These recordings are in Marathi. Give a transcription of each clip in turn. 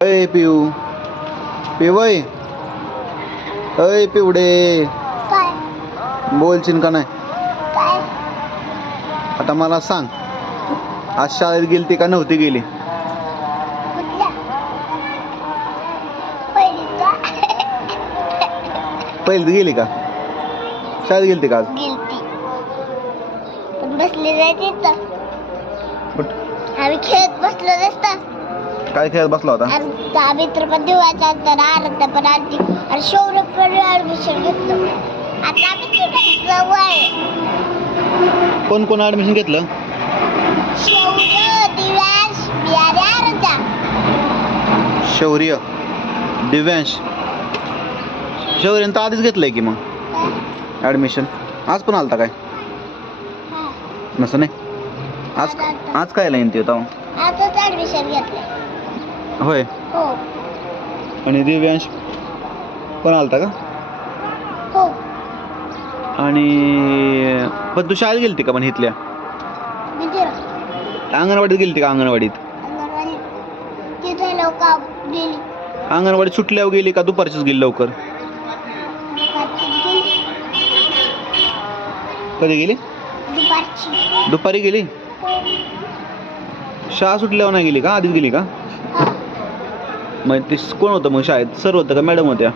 अय पिऊ पिवय अय पिवडे काय बोलशील का नाही? काय आता मला सांग, आज शाळेत गेलती का नव्हती गेली? कुठल्या पहिलीच्या पहिलीत गेली का? शाळेत गेलती का आज? गेलती पण बसले जायचे तर कुठं? आम्ही खेळत बसलो नसतं काय खेळत बसला होता? आणि दहा मित्र पण दिवायचा तर आरत्या पण आलती आणि शौर्य पण ऍडमिशन घेतलं. आता आम्ही तिथं जवळ कोण कोण ऍडमिशन घेतलं? शौर्य दिव्यांश बिहारी आरत्या शौर्य दिव्यांश. शौर्यनं तर आधीच घेतलंय की मग ऍडमिशन. आज पण आलता काय? नसं नाही. आज आज काय लाईन ती होता? आजच ऍडमिशन घेतलं. होय. हो आणि दिव्यांश पण आलता का? हो आणि पण तू शाळेत गेलती का पण इथल्या मी गेलो अंगणवाडीत गेलती का? अंगणवाडीत तिथे लोक गेली अंगणवाडीत सुटल्यावर गेली का दुपारचीच गेली लवकर? कधी गेली? दुपारची दुपारी गेली. शाळा सुटल्यावर नाही गेली का? आधीच गेली का? मग ते कोण होतं मग शाळेत? सर होतं का मॅडम होत्या?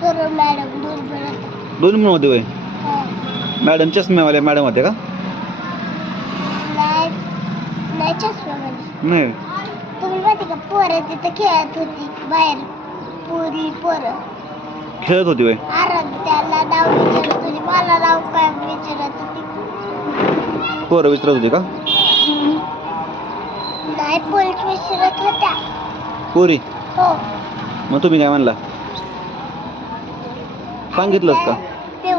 सर मॅडम दोन म्हणून होते होय. नाही मॅडम चष्म्यावाल्या मॅडम होत्या का? नाही चष्म्यामध्ये. नाही. तुम्ही माहिती का पोरं तिथं खेळत होती बाहेर पुरी पोरं खेळत होती होय. त्याला नाव विचारत होती मला नाव काय विचारत होती. पोरं विचारत होती का? नाही पोलीस विचारत होत्या. पोरी. हो मग तुम्ही काय म्हणला? सांगितलंस का? पिऊ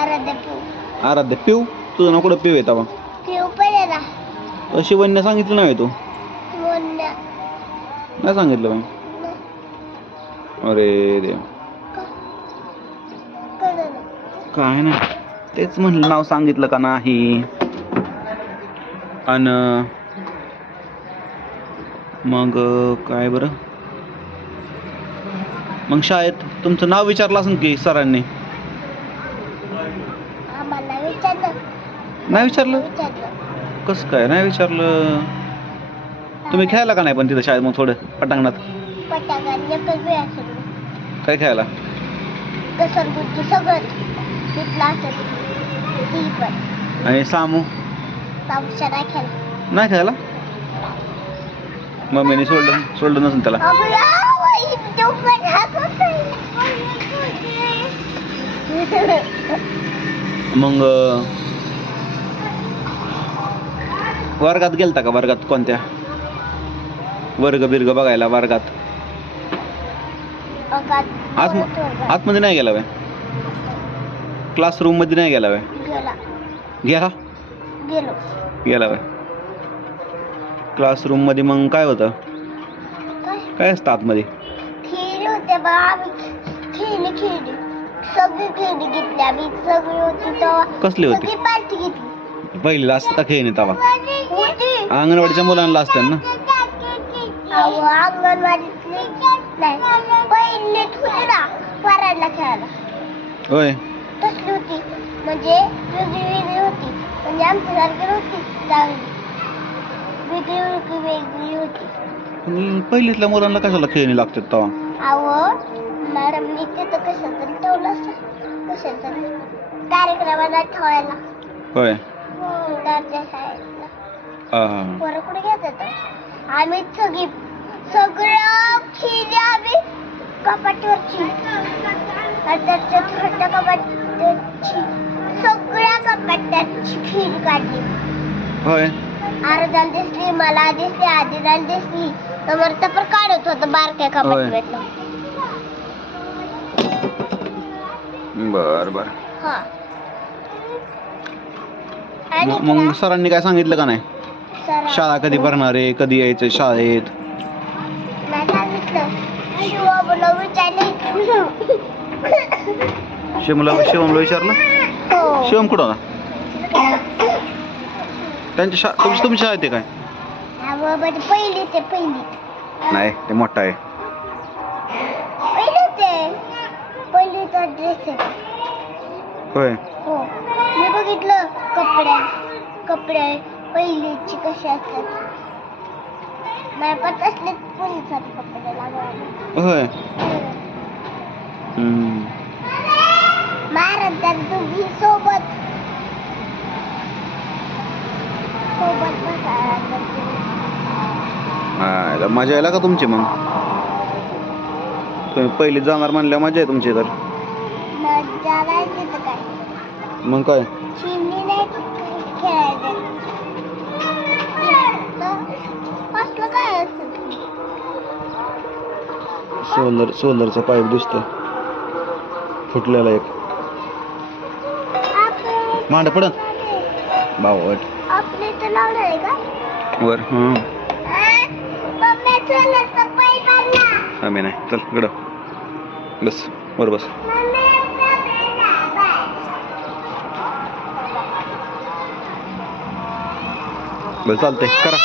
आराध्या पिऊ आराध्य पिऊ. तुझं नाव कुठं पिऊ येतं मग? पिऊ पण आहे ना. शिवण्या सांगितलं नाही तू? मोन्या नाही सांगितलं मग. अरे देव. काय नाही, तेच म्हणलं नाव सांगितलं का नाही. आणि मग काय बरं, मग शाळेत तुमचं नाव विचारलं असेल की सरांनी? आम्हाला विचारलं नाही विचारलं? विचारलं कसं काय नाही विचारलं? तुम्ही खेळायला का नाही पण तिथं शाळेत मग थोडं पटांगणात? पटांगण एकच वेळ असेल काय खेळायला? घसरगुंडी सगळं तिथलं असेल ती पण. आणि सामू पावसा नाही खेळला. नाही खेळायला? मम्मीने सोडलं नसेल त्याला. मग वर्गात गेलता का? वर्गात कोणत्या? वर्ग बिर्ग बघायला वर्गात? आतमध्ये नाही गेला वय? क्लासरूम मध्ये नाही गेला वय? गेला गेला वय क्लासरूम मध्ये. मग काय होतं? काय असतं आतमध्ये? खेळ होते बा. आम्ही खेळली सगळी खेळली घेतली आम्ही. सगळी होती तेव्हा. कसली होती? सगळी पार्टी घेतली. पहिलीला असता खेळणे तेव्हा? होती अंगणवाडीच्या मुलांना असतात ना? अंगणवाडीतली नाही पहिलीत होती ना वराडला खेळायला. होय. तसली होती म्हणजे वेगळी होती. म्हणजे आमच्यासारखी होती चांगली. वेगळी होती. पहिलीतल्या मुलांना कशाला खेळणी लागतात तेव्हा? मॅडम मी तिथं कसं तरी ठेवलं असं कसं तरी कार्यक्रमाला ठेवायला. होय. घरच्या शाळेतला हा. पोरं कुठे घेतात? आम्ही सगळं खेळली आम्ही कपाटीवरची. त्याच्या छोट्या कपाट्याची सगळ्या कपाट्याची खीर काढली. होय. आरदाला दिसली, मला दिसली, आदिला दिसली. समर्थ पण काढत होतं बारक्या कपाटीवरनं. बर बर. हा. मग सरांनी काय सांगितलं का नाही? शाळा कधी भरणार आहे? कधी यायचं शाळेत? नाही सांगितलं. शिवमला विचारलं. शिवमला विचारलं? हो. शिवम कुठं होता? त्यांच्या तुमची शाळा आहे काय? पहिली ते पहिली नाही ते मोठा आहे. पहिलीचा ड्रेस आहे. होय. हो मी बघितलं कपडे पहिलीची कशी असतात. मला पण तसलेच पोलिसाचे कपडे लागले. होय. हम्म. महाराजांच्या दोघी सोबत बसायला. हा, मजा यायला का तुमची मग? तुम्ही पहिली जाणार म्हणल्या मजा आहे तुमची तर. मजा नाही तिथं काय. मग काय? चिमणी नाही खेळायचं. असलं काय असतं? सोलरचा पाईप दिसतोय फुटलेला एक. मांड पडत बावट आपले तर लावणार आहे का वर. मम्मी सोलरचा पाईप आणला. आम्ही नाही. चल इकडं बस. वर बस. बरं चालतंय करा.